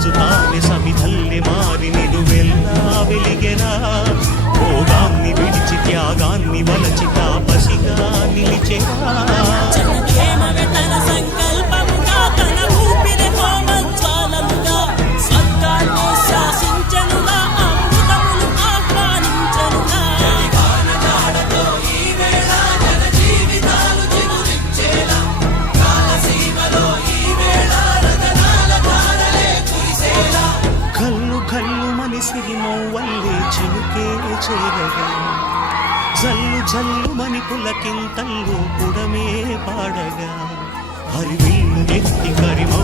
రోజు తానే సమిధల్లె మారి నిలువెల్లా వెలిగెరా. భోగాన్ని విడిచి త్యాగాన్ని వలచి తాపసిగా నిలిచెరా. సిరిమౌవల్లే చినుకే చేరగా జల్లు జల్లు మని పులకింతల్లు పుడమే పాడగా హరివిల్లు ఎత్తి కరిమౌ